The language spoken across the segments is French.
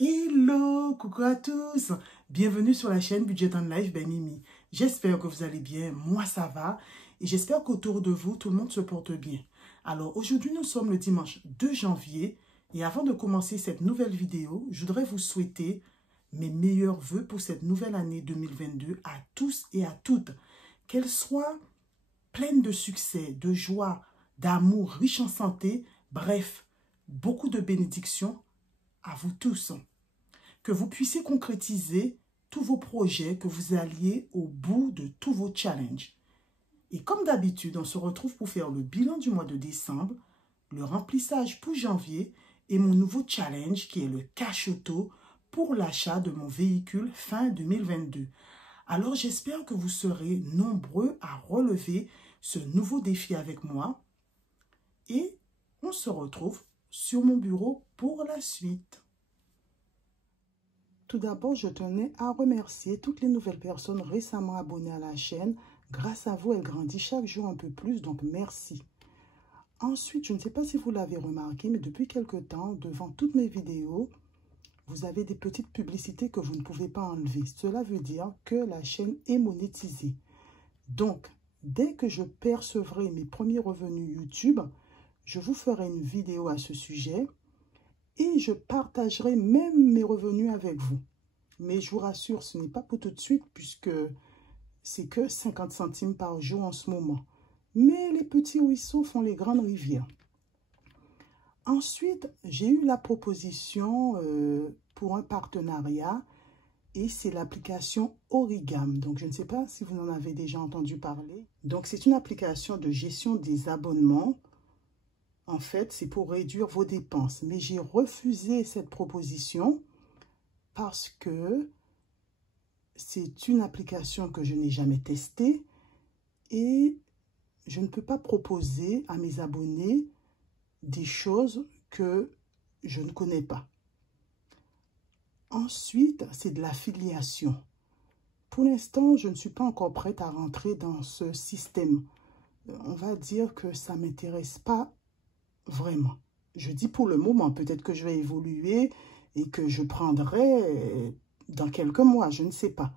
Hello, coucou à tous, bienvenue sur la chaîne Budget and Life by Mimi. J'espère que vous allez bien, moi ça va et j'espère qu'autour de vous tout le monde se porte bien. Alors aujourd'hui nous sommes le dimanche 2 janvier et avant de commencer cette nouvelle vidéo, je voudrais vous souhaiter mes meilleurs vœux pour cette nouvelle année 2022 à tous et à toutes. Qu'elle soit pleine de succès, de joie, d'amour, riche en santé, bref, beaucoup de bénédictions à vous tous. Que vous puissiez concrétiser tous vos projets, que vous alliez au bout de tous vos challenges. Et comme d'habitude, on se retrouve pour faire le bilan du mois de décembre, le remplissage pour janvier et mon nouveau challenge qui est le cash auto pour l'achat de mon véhicule fin 2022. Alors j'espère que vous serez nombreux à relever ce nouveau défi avec moi et on se retrouve sur mon bureau pour la suite. Tout d'abord, je tenais à remercier toutes les nouvelles personnes récemment abonnées à la chaîne. Grâce à vous, elle grandit chaque jour un peu plus, donc merci. Ensuite, je ne sais pas si vous l'avez remarqué, mais depuis quelque temps, devant toutes mes vidéos, vous avez des petites publicités que vous ne pouvez pas enlever. Cela veut dire que la chaîne est monétisée. Donc, dès que je percevrai mes premiers revenus YouTube, je vous ferai une vidéo à ce sujet. Et je partagerai même mes revenus avec vous. Mais je vous rassure, ce n'est pas pour tout de suite puisque c'est que 50 centimes par jour en ce moment. Mais les petits ruisseaux font les grandes rivières. Ensuite, j'ai eu la proposition pour un partenariat et c'est l'application Origam. Donc, je ne sais pas si vous en avez déjà entendu parler. Donc, c'est une application de gestion des abonnements. En fait, c'est pour réduire vos dépenses. Mais j'ai refusé cette proposition parce que c'est une application que je n'ai jamais testée et je ne peux pas proposer à mes abonnés des choses que je ne connais pas. Ensuite, c'est de l'affiliation. Pour l'instant, je ne suis pas encore prête à rentrer dans ce système. On va dire que ça ne m'intéresse pas vraiment. Je dis pour le moment, peut-être que je vais évoluer et que je prendrai dans quelques mois, je ne sais pas.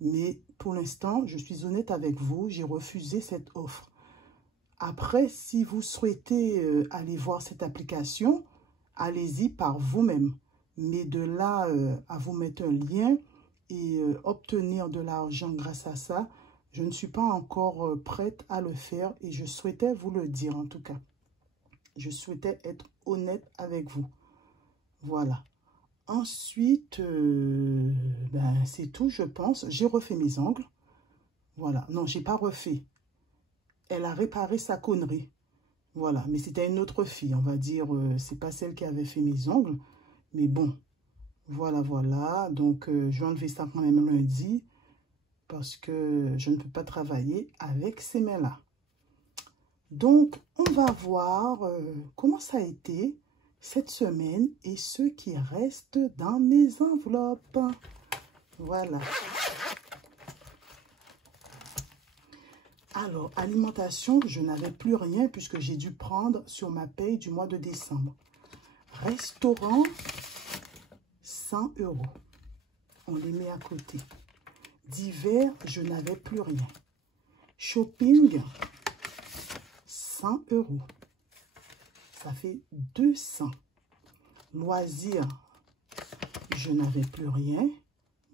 Mais pour l'instant, je suis honnête avec vous, j'ai refusé cette offre. Après, si vous souhaitez aller voir cette application, allez-y par vous-même. Mais de là à vous mettre un lien et obtenir de l'argent grâce à ça, je ne suis pas encore prête à le faire et je souhaitais vous le dire en tout cas. Je souhaitais être honnête avec vous. Voilà. Ensuite, c'est tout, je pense. J'ai refait mes ongles. Voilà. Non, j'ai pas refait. Elle a réparé sa connerie. Voilà. Mais c'était une autre fille. On va dire, c'est pas celle qui avait fait mes ongles. Mais bon. Voilà, voilà. Donc, je vais enlever ça quand même lundi. Parce que je ne peux pas travailler avec ces mains-là. Donc, on va voir comment ça a été cette semaine et ce qui reste dans mes enveloppes. Voilà. Alors, alimentation, je n'avais plus rien puisque j'ai dû prendre sur ma paye du mois de décembre. Restaurant, 100 €. On les met à côté. Divers, je n'avais plus rien. Shopping, 100 €. Ça fait 200. Loisirs, je n'avais plus rien.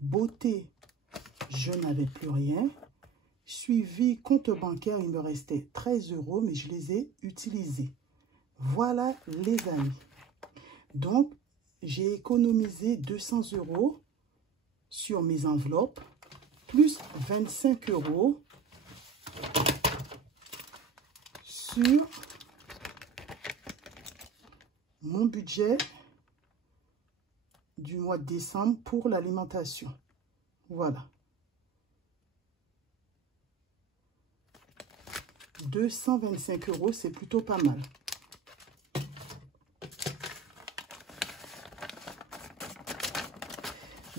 Beauté, je n'avais plus rien. Suivi compte bancaire, il me restait 13 €, mais je les ai utilisés. Voilà les amis. Donc, j'ai économisé 200 € sur mes enveloppes, plus 25 € sur mon budget du mois de décembre pour l'alimentation. Voilà. 225 €, c'est plutôt pas mal.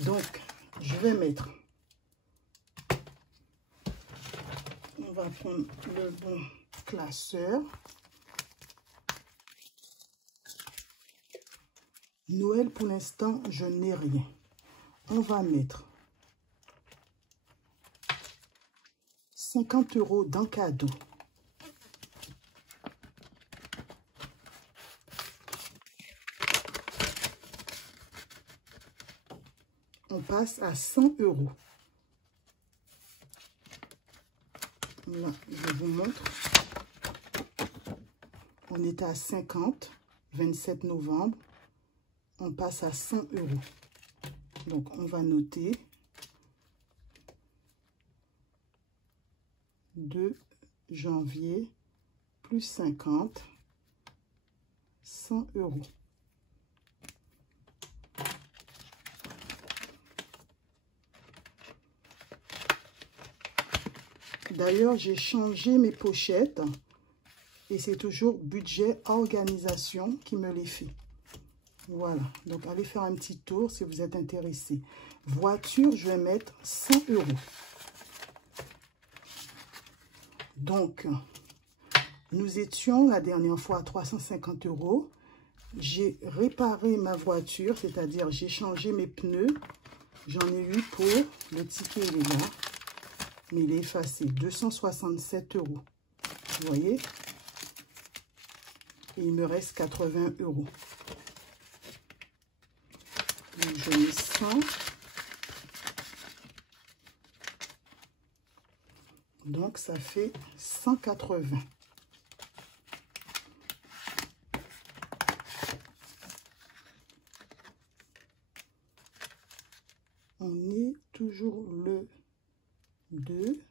Donc, je vais mettre... On va prendre le bon classeur. Noël, pour l'instant, je n'ai rien. On va mettre 50 € dans cadeau. On passe à 100 €. Là, je vous montre. On était à 50, 27 novembre. On passe à 100 €. Donc, on va noter 2 janvier plus 50, 100 €. D'ailleurs, j'ai changé mes pochettes et c'est toujours budget organisation qui me les fait. Voilà, donc allez faire un petit tour si vous êtes intéressé. Voiture, je vais mettre 100 €. Donc, nous étions la dernière fois à 350 €. J'ai réparé ma voiture, c'est-à-dire j'ai changé mes pneus. J'en ai eu pour, le ticket il est là, mais il est effacé, 267 €. Vous voyez? Et il me reste 80 €. Donc, je mets 100. Donc, ça fait 180. On est toujours le 2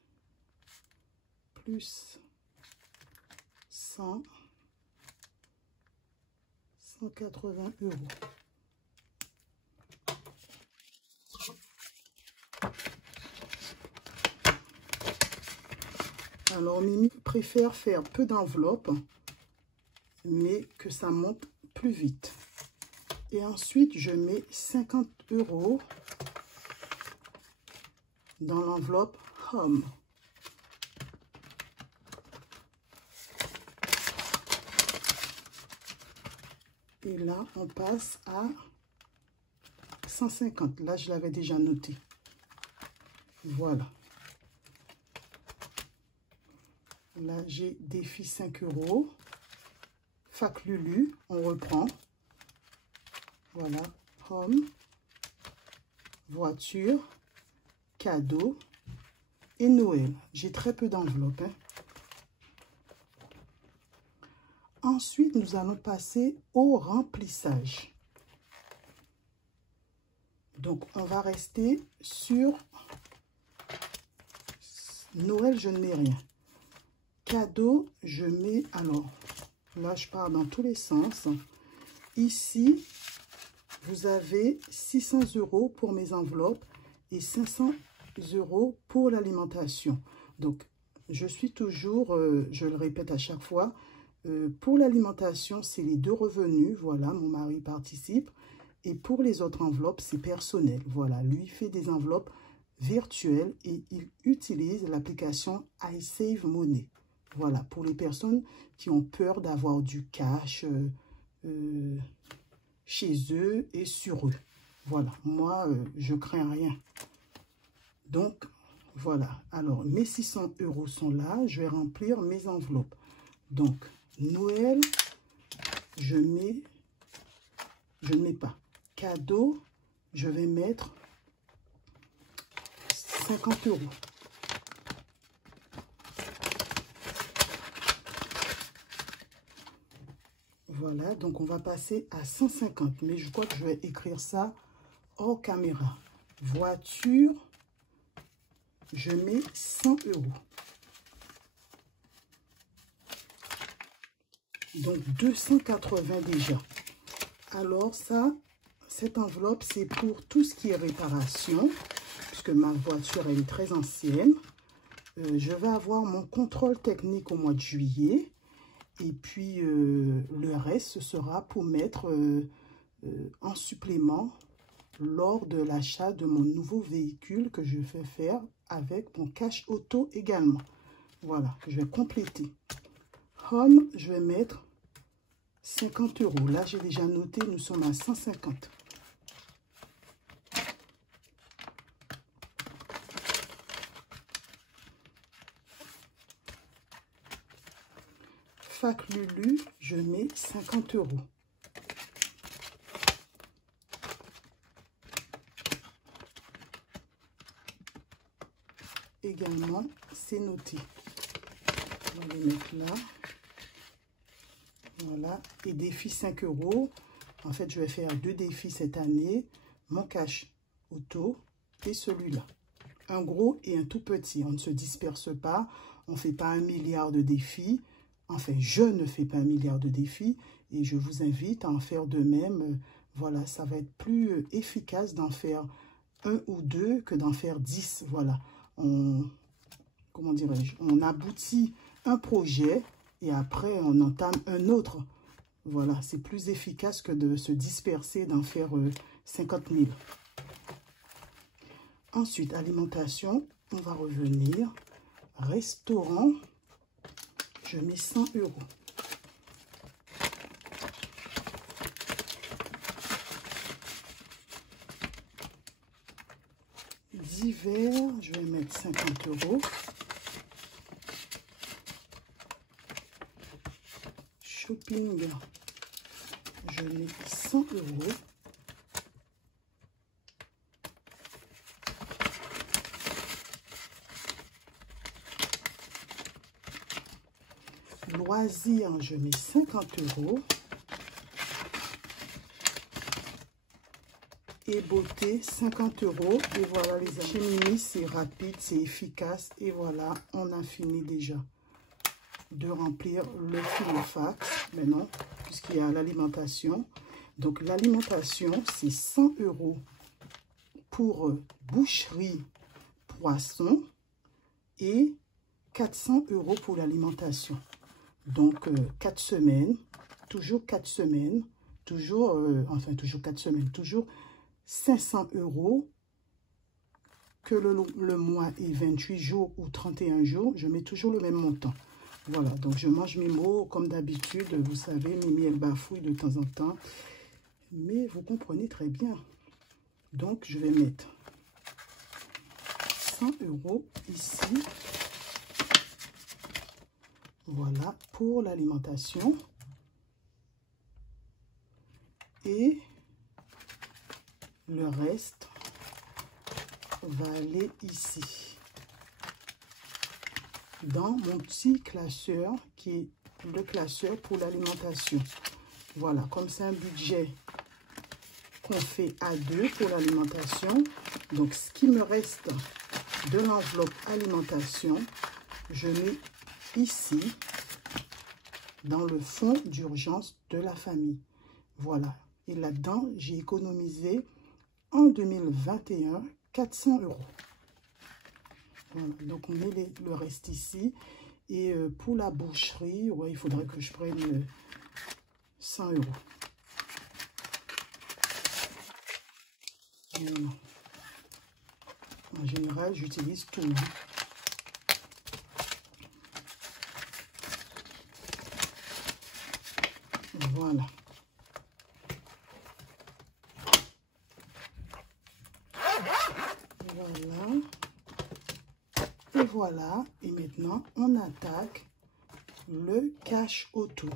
plus 100, 180 €. Alors, Mimi préfère faire peu d'enveloppes, mais que ça monte plus vite. Et ensuite, je mets 50 € dans l'enveloppe Home. Et là, on passe à 150. Là, je l'avais déjà noté. Voilà. Là, j'ai défi 5 €. Fac Lulu, on reprend. Voilà. Home. Voiture. Cadeau. Et Noël. J'ai très peu d'enveloppes. Hein. Ensuite, nous allons passer au remplissage. Donc, on va rester sur Noël, je ne mets rien. Cadeau, je mets, alors, là, je pars dans tous les sens. Ici, vous avez 600 € pour mes enveloppes et 500 € pour l'alimentation. Donc, je suis toujours, je le répète à chaque fois, pour l'alimentation, c'est les 2 revenus. Voilà, mon mari participe. Et pour les autres enveloppes, c'est personnel. Voilà, lui fait des enveloppes virtuelles et il utilise l'application iSave Money. Voilà, pour les personnes qui ont peur d'avoir du cash chez eux et sur eux. Voilà, moi, je crains rien. Donc, voilà. Alors, mes 600 € sont là. Je vais remplir mes enveloppes. Donc, Noël, je ne mets pas. Cadeau, je vais mettre 50 €. Voilà, donc on va passer à 150. Mais je crois que je vais écrire ça hors caméra. Voiture, je mets 100 €. Donc 280 déjà. Alors ça, cette enveloppe, c'est pour tout ce qui est réparation, puisque ma voiture, elle est très ancienne. Je vais avoir mon contrôle technique au mois de juillet. Et puis, le reste, ce sera pour mettre en supplément lors de l'achat de mon nouveau véhicule que je vais faire avec mon cash auto également. Voilà, que je vais compléter. Home, je vais mettre 50 €. Là, j'ai déjà noté, nous sommes à 150. Fac Lulu, je mets 50 €. Également, c'est noté. On va les mettre là. Voilà. Et défi 5 €. En fait, je vais faire 2 défis cette année. Mon cash auto et celui-là. Un gros et un tout petit. On ne se disperse pas. On ne fait pas 1 milliard de défis. Enfin, je ne fais pas 1 milliard de défis. Et je vous invite à en faire de même. Voilà, ça va être plus efficace d'en faire 1 ou 2 que d'en faire 10. Voilà. Comment dirais-je, on aboutit un projet et après on entame un autre. Voilà, c'est plus efficace que de se disperser, d'en faire 50 000. Ensuite, alimentation, on va revenir. Restaurant, je mets 100 €. Divers, je vais mettre 50 €. Shopping, je mets 100 €. Loisirs, je mets 50 €. Et beauté, 50 €. Et voilà les amis. Chez Mimi, c'est rapide, c'est efficace. Et voilà, on a fini déjà de remplir le Filofax. Maintenant, puisqu'il y a l'alimentation. Donc, l'alimentation, c'est 100 € pour boucherie, poisson. Et 400 € pour l'alimentation. Donc, 4 semaines. Toujours 4 semaines. Toujours, enfin, toujours 4 semaines. Toujours 500 € que le mois est 28 jours ou 31 jours, je mets toujours le même montant. Voilà, donc je mange mes mots comme d'habitude. Vous savez, Mimi, elle bafouille de temps en temps. Mais vous comprenez très bien. Donc, je vais mettre 100 € ici. Voilà, pour l'alimentation. Et le reste va aller ici, dans mon petit classeur qui est le classeur pour l'alimentation. Voilà, comme c'est un budget qu'on fait à 2 pour l'alimentation. Donc, ce qui me reste de l'enveloppe alimentation, je mets ici, dans le fonds d'urgence de la famille. Voilà. Et là-dedans, j'ai économisé en 2021, 400 €. Voilà, donc on met le reste ici. Et pour la boucherie, ouais, il faudrait que je prenne 100 €. Voilà. En général, j'utilise tout. Voilà. Voilà. Et voilà. Et maintenant, on attaque le cash auto.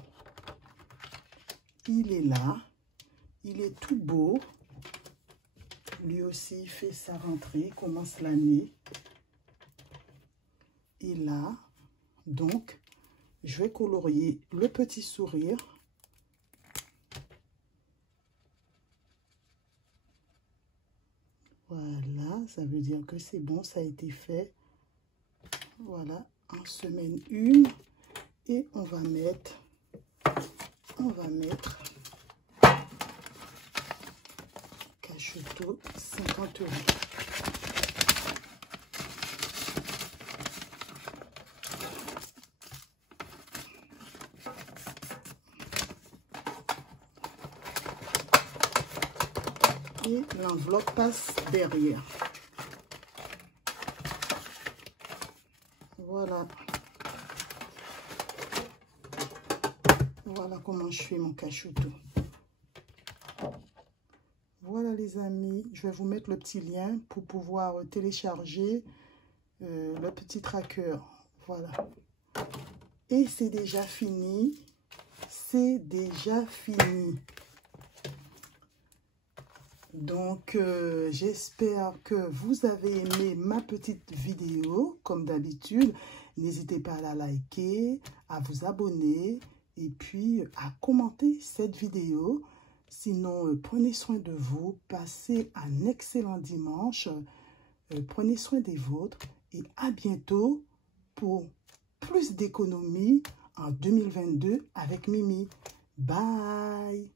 Il est là. Il est tout beau. Lui aussi, il fait sa rentrée. Il commence l'année. Et là, donc, je vais colorier le petit sourire. Voilà, ça veut dire que c'est bon, ça a été fait. Voilà, en semaine 1. Et on va mettre cache-auto 50 €. Et l'enveloppe passe derrière. Voilà. Voilà comment je fais mon cachuto. Voilà les amis, je vais vous mettre le petit lien pour pouvoir télécharger le petit tracker. Voilà. Et c'est déjà fini. C'est déjà fini. Donc, j'espère que vous avez aimé ma petite vidéo, comme d'habitude. N'hésitez pas à la liker, à vous abonner et puis à commenter cette vidéo. Sinon, prenez soin de vous, passez un excellent dimanche, prenez soin des vôtres et à bientôt pour plus d'économies en 2022 avec Mimi. Bye!